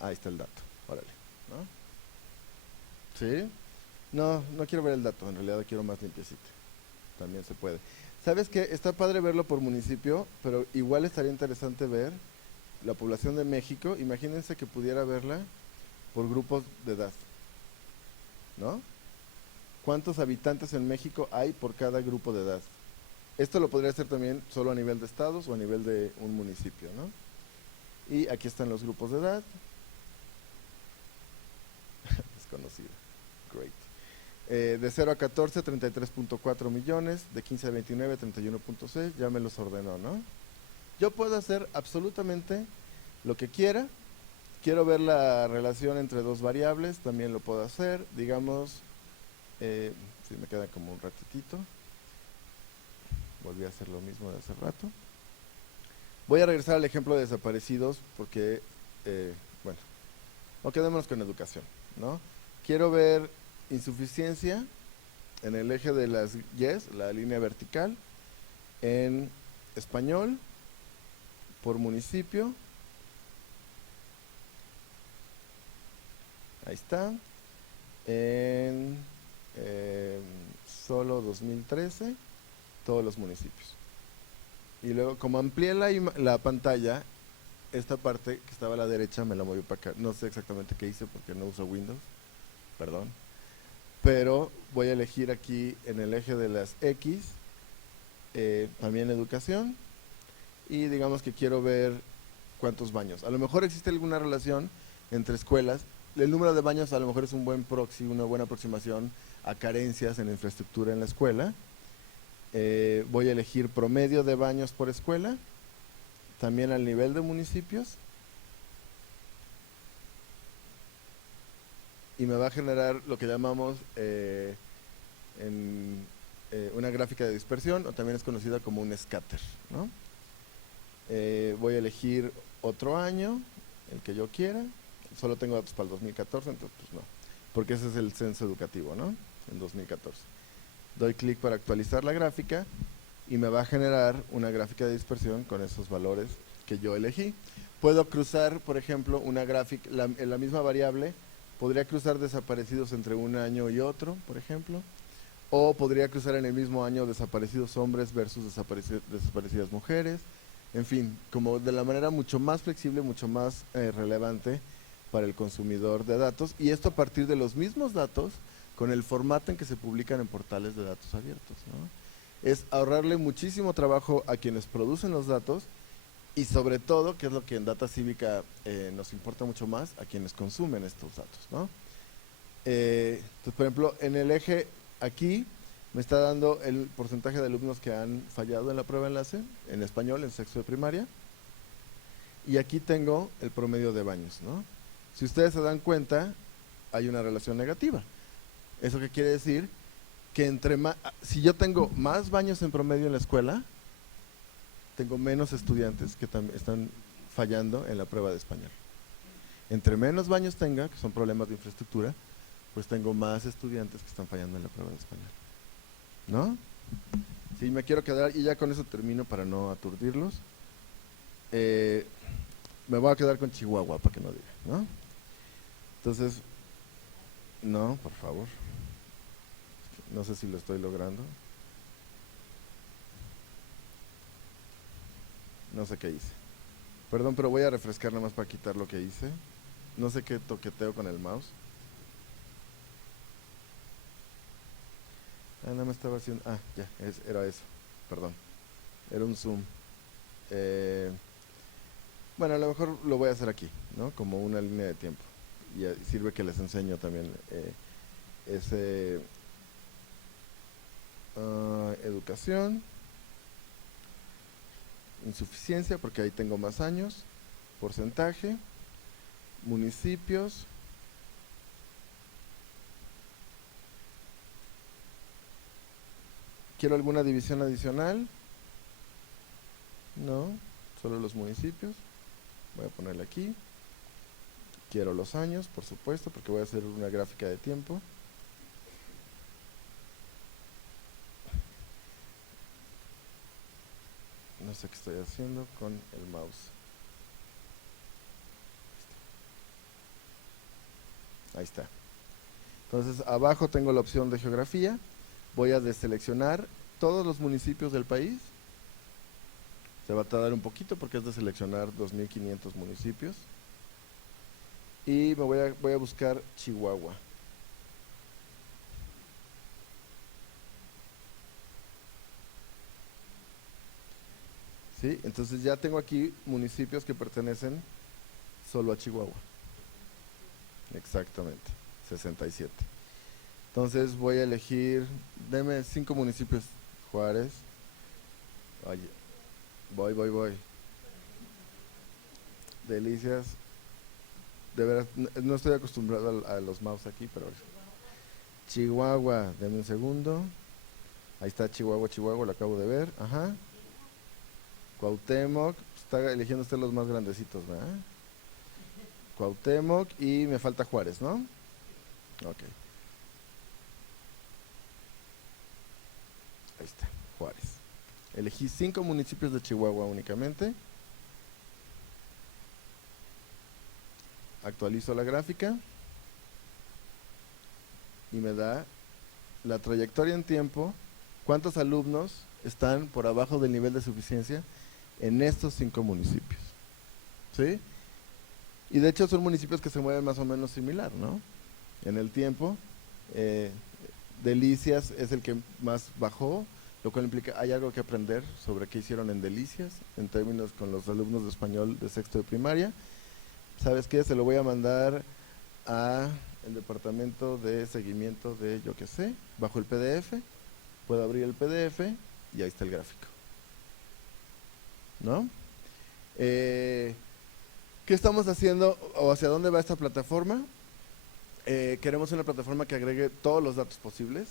Ahí está el dato, órale, ¿no? ¿Sí? No quiero ver el dato, en realidad quiero más limpiecito. También se puede. ¿Sabes qué? Está padre verlo por municipio, pero igual estaría interesante ver la población de México. Imagínense que pudiera verla por grupos de edad, ¿no? ¿Cuántos habitantes en México hay por cada grupo de edad? Esto lo podría hacer también solo a nivel de estados o a nivel de un municipio, ¿no? Y aquí están los grupos de edad. Desconocido. Great. De 0 a 14, 33.4 millones. De 15 a 29, 31.6. Ya me los ordenó, ¿no? Yo puedo hacer absolutamente lo que quiera. Quiero ver la relación entre dos variables. También lo puedo hacer. Digamos, si me queda como un ratitito. Volví a hacer lo mismo de hace rato. Voy a regresar al ejemplo de desaparecidos porque, bueno, no quedémonos con educación, ¿no? Quiero ver insuficiencia en el eje de las Yes, la línea vertical, en español, por municipio. Ahí está. En solo 2013, todos los municipios. Y luego, como amplié la pantalla, esta parte que estaba a la derecha me la moví para acá. No sé exactamente qué hice porque no uso Windows, perdón. Pero voy a elegir aquí en el eje de las X, también educación, y digamos que quiero ver cuántos baños. A lo mejor existe alguna relación entre escuelas. El número de baños a lo mejor es un buen proxy, una buena aproximación a carencias en la infraestructura en la escuela. Voy a elegir promedio de baños por escuela, también al nivel de municipios, y me va a generar lo que llamamos una gráfica de dispersión, o también es conocida como un scatter, ¿no? Voy a elegir otro año, el que yo quiera. Solo tengo datos para el 2014, entonces pues no, porque ese es el censo educativo, ¿no? En 2014. Doy clic para actualizar la gráfica y me va a generar una gráfica de dispersión con esos valores que yo elegí. Puedo cruzar, por ejemplo, una gráfica, la misma variable, podría cruzar desaparecidos entre un año y otro, por ejemplo, o podría cruzar en el mismo año desaparecidos hombres versus desaparecidas mujeres. En fin, como de la manera mucho más flexible, mucho más relevante para el consumidor de datos, y esto a partir de los mismos datos con el formato en que se publican en portales de datos abiertos, ¿no? Es ahorrarle muchísimo trabajo a quienes producen los datos y sobre todo, que es lo que en Data Cívica nos importa mucho más, a quienes consumen estos datos, ¿no? Entonces, por ejemplo, en el eje aquí me está dando el porcentaje de alumnos que han fallado en la prueba enlace, en español, en sexto de primaria, y aquí tengo el promedio de baños, ¿no? Si ustedes se dan cuenta, hay una relación negativa. ¿Eso qué quiere decir? Que si yo tengo más baños en promedio en la escuela, tengo menos estudiantes que están fallando en la prueba de español. Entre menos baños tenga, que son problemas de infraestructura, pues tengo más estudiantes que están fallando en la prueba de español, ¿no? Sí, me quiero quedar, y ya con eso termino para no aturdirlos. Me voy a quedar con Chihuahua, para que no diga, ¿no? Entonces, no, por favor. No sé si lo estoy logrando. No sé qué hice. Perdón, pero voy a refrescar nada más para quitar lo que hice. No sé qué toqueteo con el mouse. No me estaba haciendo… ya, era eso. Perdón. Era un zoom. Bueno, a lo mejor lo voy a hacer aquí, ¿no? Como una línea de tiempo. Y sirve que les enseño también educación, insuficiencia, porque ahí tengo más años, porcentaje, municipios, ¿quiero alguna división adicional? No, solo los municipios. Voy a ponerle aquí. Quiero los años, por supuesto, porque voy a hacer una gráfica de tiempo. No sé qué estoy haciendo con el mouse. Ahí está. Entonces, abajo tengo la opción de geografía. Voy a deseleccionar todos los municipios del país. Se va a tardar un poquito porque es de seleccionar 2.500 municipios. Y voy a buscar Chihuahua. ¿Sí? Entonces ya tengo aquí municipios que pertenecen solo a Chihuahua. Exactamente, 67. Entonces voy a elegir, deme 5 municipios. Juárez. Oye, voy. Delicias. De verdad, no estoy acostumbrado a los mouse aquí, pero… Chihuahua, deme un segundo. Ahí está Chihuahua, lo acabo de ver. Ajá. Cuauhtémoc, está eligiendo usted los más grandecitos, ¿verdad? Cuauhtémoc y me falta Juárez, ¿no? Ok. Ahí está, Juárez. Elegí 5 municipios de Chihuahua únicamente. Actualizo la gráfica y me da la trayectoria en tiempo, cuántos alumnos están por abajo del nivel de suficiencia en estos 5 municipios, ¿sí? Y de hecho son municipios que se mueven más o menos similar, ¿no? En el tiempo, Delicias es el que más bajó, lo cual implica, hay algo que aprender sobre qué hicieron en Delicias, en términos con los alumnos de español de sexto de primaria. ¿Sabes qué? Se lo voy a mandar a el departamento de seguimiento de yo qué sé, bajo el PDF, puedo abrir el PDF y ahí está el gráfico, ¿no? ¿Qué estamos haciendo o hacia dónde va esta plataforma? Queremos una plataforma que agregue todos los datos posibles.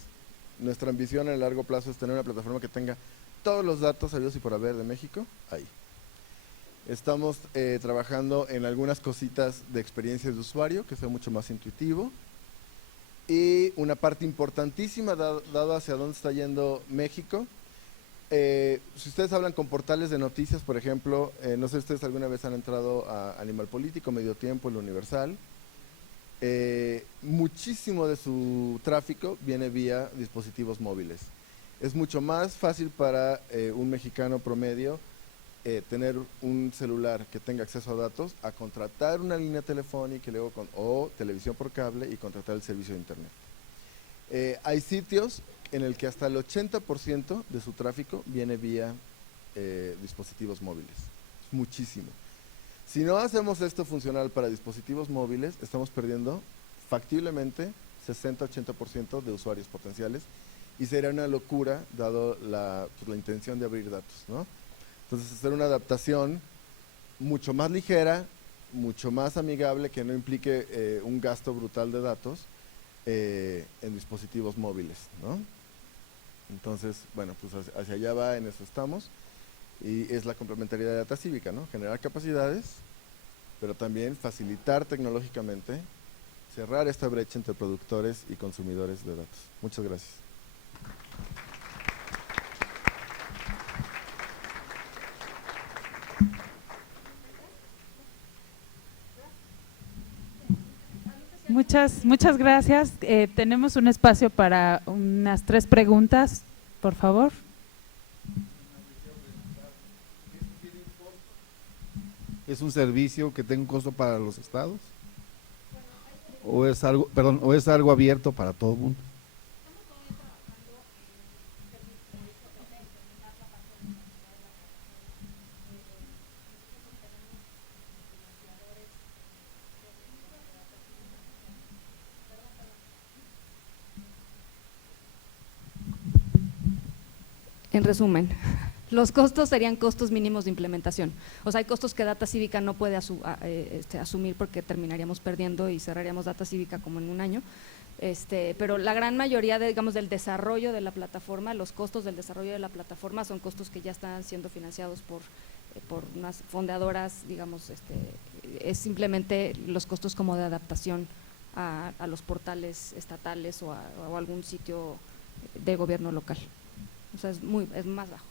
Nuestra ambición a largo plazo es tener una plataforma que tenga todos los datos habidos y por haber de México ahí. Estamos trabajando en algunas cositas de experiencia de usuario, que sea mucho más intuitivo. Y una parte importantísima, dado hacia dónde está yendo México, si ustedes hablan con portales de noticias, por ejemplo, no sé si ustedes alguna vez han entrado a Animal Político, Medio Tiempo, El Universal, muchísimo de su tráfico viene vía dispositivos móviles. Es mucho más fácil para un mexicano promedio tener un celular que tenga acceso a datos a contratar una línea telefónica y luego o televisión por cable y contratar el servicio de internet. Hay sitios en el que hasta el 80% de su tráfico viene vía dispositivos móviles. Es muchísimo. Si no hacemos esto funcional para dispositivos móviles, estamos perdiendo factiblemente 60-80% de usuarios potenciales y sería una locura dado la intención de abrir datos, ¿no? Entonces hacer una adaptación mucho más ligera, mucho más amigable, que no implique un gasto brutal de datos en dispositivos móviles, ¿no? Entonces, bueno, pues hacia allá va, en eso estamos. Y es la complementariedad de Data Cívica, ¿no? Generar capacidades, pero también facilitar tecnológicamente, cerrar esta brecha entre productores y consumidores de datos. Muchas gracias. Muchas gracias. Tenemos un espacio para unas 3 preguntas, por favor. ¿Es un servicio que tenga un costo para los estados? ¿O es algo, perdón, o es algo abierto para todo el mundo? En resumen, los costos serían costos mínimos de implementación. O sea, hay costos que Data Cívica no puede asumir porque terminaríamos perdiendo y cerraríamos Data Cívica como en un año. Pero la gran mayoría del desarrollo de la plataforma, los costos del desarrollo de la plataforma son costos que ya están siendo financiados por unas fondeadoras, digamos, es simplemente los costos como de adaptación a los portales estatales o a algún sitio de gobierno local. O sea, es más bajo.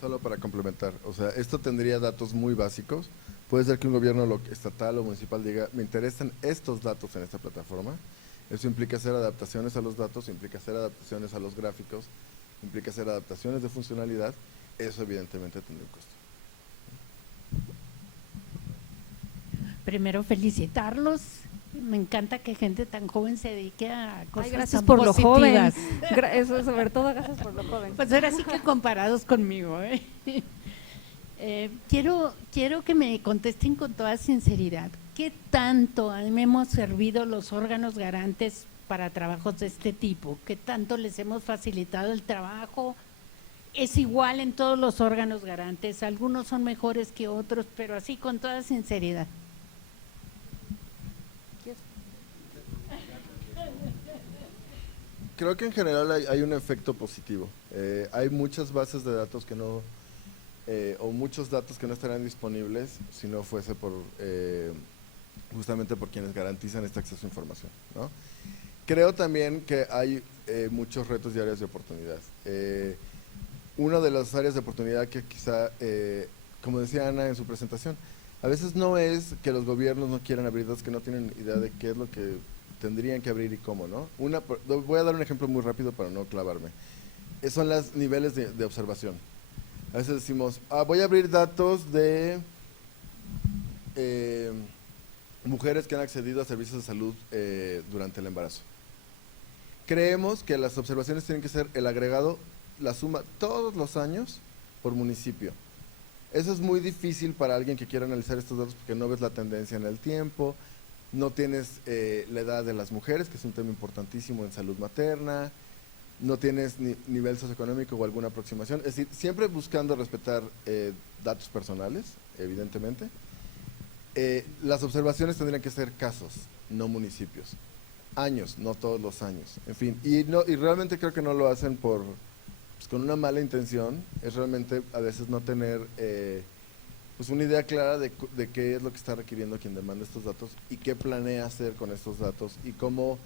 Solo para complementar, o sea, esto tendría datos muy básicos. Puede ser que un gobierno estatal o municipal diga, me interesan estos datos en esta plataforma. Eso implica hacer adaptaciones a los datos, implica hacer adaptaciones a los gráficos, implica hacer adaptaciones de funcionalidad. Eso evidentemente tendría un costo. Primero felicitarlos. Me encanta que gente tan joven se dedique a cosas gracias tan por positivas. lo joven. Eso, sobre todo, gracias por lo joven. Pues ahora sí que comparados conmigo. Quiero que me contesten con toda sinceridad. ¿Qué tanto me hemos servido los órganos garantes para trabajos de este tipo? ¿Qué tanto les hemos facilitado el trabajo? Es igual en todos los órganos garantes. Algunos son mejores que otros, pero así con toda sinceridad. Creo que en general hay un efecto positivo. Hay muchas bases de datos que no, o muchos datos que no estarían disponibles si no fuese por justamente por quienes garantizan este acceso a información, ¿no? Creo también que hay muchos retos y áreas de oportunidad. Una de las áreas de oportunidad que quizá, como decía Ana en su presentación, a veces no es que los gobiernos no quieran abrir datos, que no tienen idea de qué es lo que tendrían que abrir y cómo, ¿no? Voy a dar un ejemplo muy rápido para no clavarme. son los niveles de observación. A veces decimos, voy a abrir datos de mujeres que han accedido a servicios de salud durante el embarazo. Creemos que las observaciones tienen que ser el agregado, la suma todos los años por municipio. Eso es muy difícil para alguien que quiera analizar estos datos porque no ves la tendencia en el tiempo, no tienes la edad de las mujeres, que es un tema importantísimo en salud materna, no tienes nivel socioeconómico o alguna aproximación. Es decir, siempre buscando respetar datos personales, evidentemente. Las observaciones tendrían que ser casos, no municipios. Años, no todos los años. En fin, y realmente creo que no lo hacen pues, con una mala intención. Es realmente a veces no tener pues una idea clara de qué es lo que está requiriendo quien demanda estos datos y qué planea hacer con estos datos y cómo,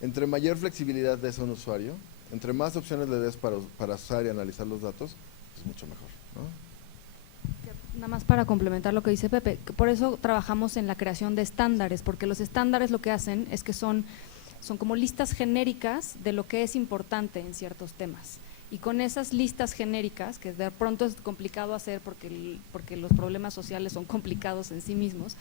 entre mayor flexibilidad des a un usuario, entre más opciones le des para usar y analizar los datos, pues mucho mejor, ¿no? Nada más para complementar lo que dice Pepe, por eso trabajamos en la creación de estándares, porque los estándares lo que hacen es que son como listas genéricas de lo que es importante en ciertos temas. Y con esas listas genéricas, que de pronto es complicado hacer porque los problemas sociales son complicados en sí mismos,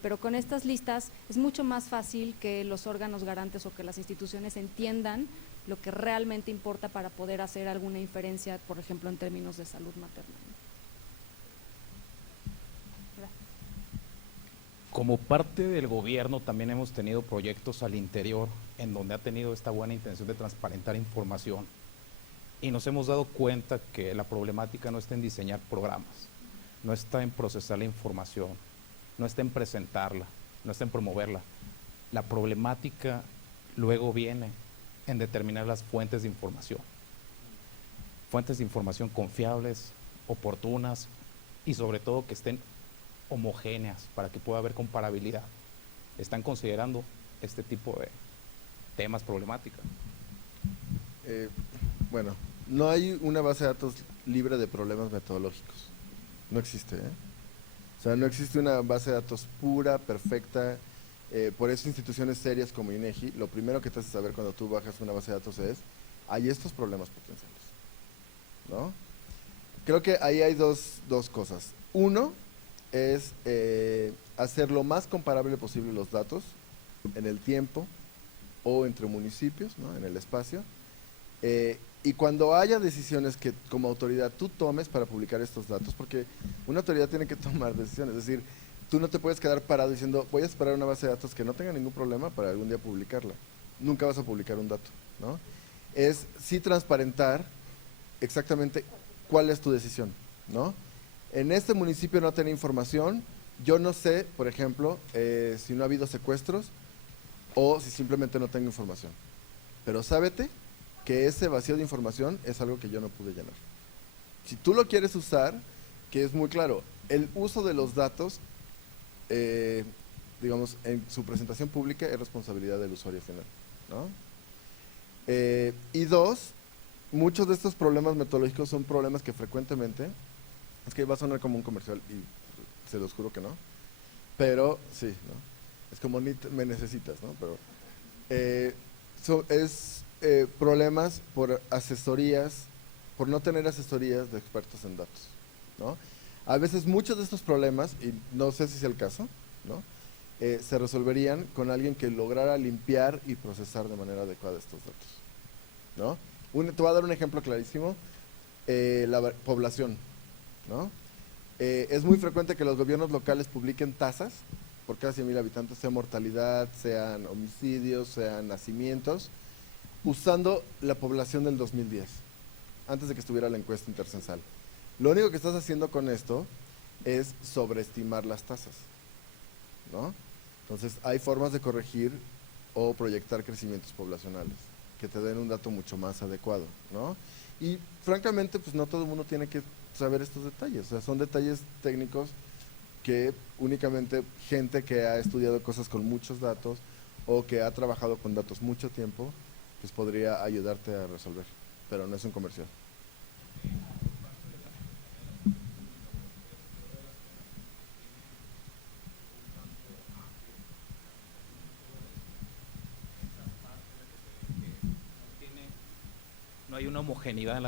pero con estas listas es mucho más fácil que los órganos garantes o que las instituciones entiendan lo que realmente importa para poder hacer alguna inferencia, por ejemplo, en términos de salud materna. Como parte del gobierno también hemos tenido proyectos al interior en donde ha tenido esta buena intención de transparentar información y nos hemos dado cuenta que la problemática no está en diseñar programas, no está en procesar la información, no está en presentarla, no está en promoverla. La problemática luego viene en determinar las fuentes de información confiables, oportunas y sobre todo que estén homogéneas para que pueda haber comparabilidad. ¿Están considerando este tipo de temas problemáticos? Bueno, no hay una base de datos libre de problemas metodológicos. No existe, O sea, no existe una base de datos pura, perfecta. Por eso instituciones serias como INEGI, lo primero que te hace saber cuando tú bajas una base de datos es, hay estos problemas potenciales, ¿no? Creo que ahí hay dos cosas. Uno es hacer lo más comparable posible los datos en el tiempo o entre municipios, ¿no? En el espacio. Y cuando haya decisiones que como autoridad tú tomes para publicar estos datos, porque una autoridad tiene que tomar decisiones, es decir, tú no te puedes quedar parado diciendo voy a esperar una base de datos que no tenga ningún problema para algún día publicarla. Nunca vas a publicar un dato, ¿no? Es sí transparentar exactamente cuál es tu decisión, ¿no? En este municipio no tenía información, yo no sé, por ejemplo, si no ha habido secuestros o si simplemente no tengo información. Pero sábete que ese vacío de información es algo que yo no pude llenar. Si tú lo quieres usar, que es muy claro, el uso de los datos, digamos, en su presentación pública es responsabilidad del usuario final, ¿no? Y dos, muchos de estos problemas metodológicos son problemas que frecuentemente, es que va a sonar como un comercial y se los juro que no, pero sí, ¿no? Es como ni me necesitas, ¿no? Pero problemas por asesorías, por no tener asesorías de expertos en datos, ¿no? A veces muchos de estos problemas, y no sé si es el caso, ¿no? Se resolverían con alguien que lograra limpiar y procesar de manera adecuada estos datos, ¿no? Te voy a dar un ejemplo clarísimo, la población, ¿no? Es muy frecuente que los gobiernos locales publiquen tasas por cada 100,000 habitantes, sea mortalidad, sean homicidios, sean nacimientos, usando la población del 2010, antes de que estuviera la encuesta intercensal. Lo único que estás haciendo con esto es sobreestimar las tasas, ¿no? Entonces hay formas de corregir o proyectar crecimientos poblacionales que te den un dato mucho más adecuado, ¿no? Y francamente, pues no todo el mundo tiene que saber estos detalles, o sea, son detalles técnicos que únicamente gente que ha estudiado cosas con muchos datos o que ha trabajado con datos mucho tiempo, pues podría ayudarte a resolver, pero no es un comercial. No hay una homogeneidad en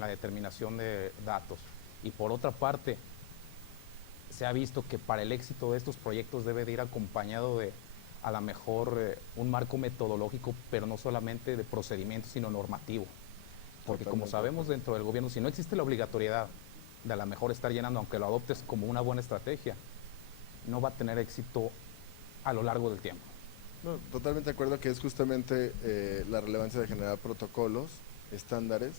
la determinación de datos. Y por otra parte, se ha visto que para el éxito de estos proyectos debe de ir acompañado de, a lo mejor, un marco metodológico, pero no solamente de procedimientos, sino normativo. Porque como sabemos dentro del gobierno, si no existe la obligatoriedad de a lo mejor estar llenando, aunque lo adoptes como una buena estrategia, no va a tener éxito a lo largo del tiempo. No, totalmente de acuerdo que es justamente la relevancia de generar protocolos, estándares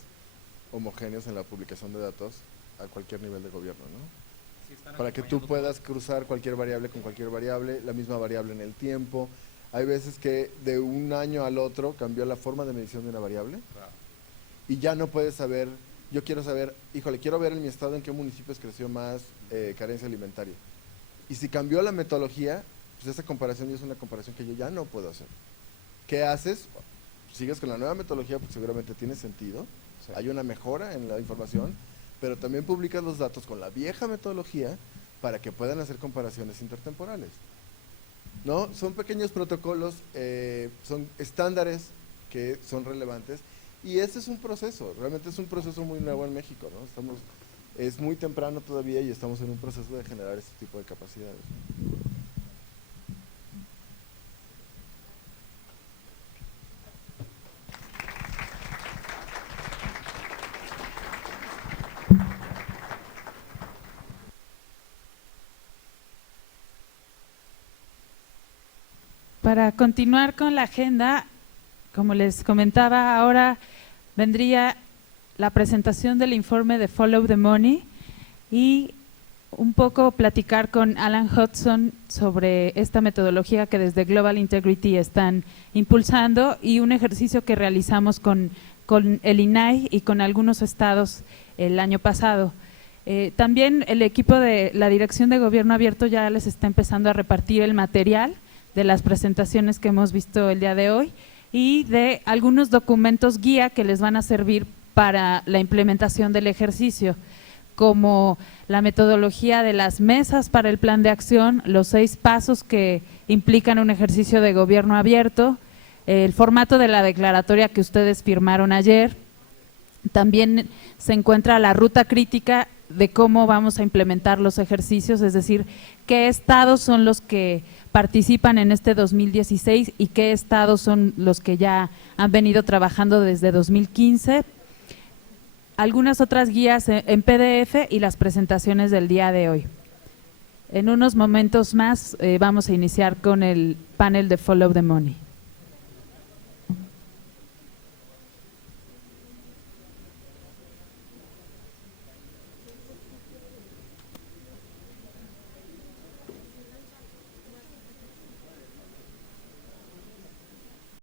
homogéneos en la publicación de datos a cualquier nivel de gobierno, ¿no? Para que tú puedas cruzar cualquier variable con cualquier variable, la misma variable en el tiempo. Hay veces que de un año al otro cambió la forma de medición de una variable. Claro. Y ya no puedes saber, yo quiero saber, híjole, quiero ver en mi estado en qué municipios creció más carencia alimentaria. Y si cambió la metodología, pues esa comparación ya es una comparación que yo ya no puedo hacer. ¿Qué haces? Sigues con la nueva metodología porque seguramente tiene sentido, Sí. hay una mejora en la información, pero también publicas los datos con la vieja metodología para que puedan hacer comparaciones intertemporales. ¿No? Son pequeños protocolos, son estándares que son relevantes y este es un proceso, realmente es un proceso muy nuevo en México, ¿no? Es muy temprano todavía y estamos en un proceso de generar este tipo de capacidades, ¿no? Para continuar con la agenda, como les comentaba, ahora vendría la presentación del informe de Follow the Money y un poco platicar con Alan Hudson sobre esta metodología que desde Global Integrity están impulsando y un ejercicio que realizamos con el INAI y con algunos estados el año pasado. También el equipo de la Dirección de Gobierno Abierto ya les está empezando a repartir el material de las presentaciones que hemos visto el día de hoy y de algunos documentos guía que les van a servir para la implementación del ejercicio, como la metodología de las mesas para el plan de acción, los 6 pasos que implican un ejercicio de gobierno abierto, el formato de la declaratoria que ustedes firmaron ayer. También se encuentra la ruta crítica de cómo vamos a implementar los ejercicios, es decir, qué estados son los que participan en este 2016 y qué estados son los que ya han venido trabajando desde 2015. Algunas otras guías en PDF y las presentaciones del día de hoy. En unos momentos más vamos a iniciar con el panel de Follow the Money.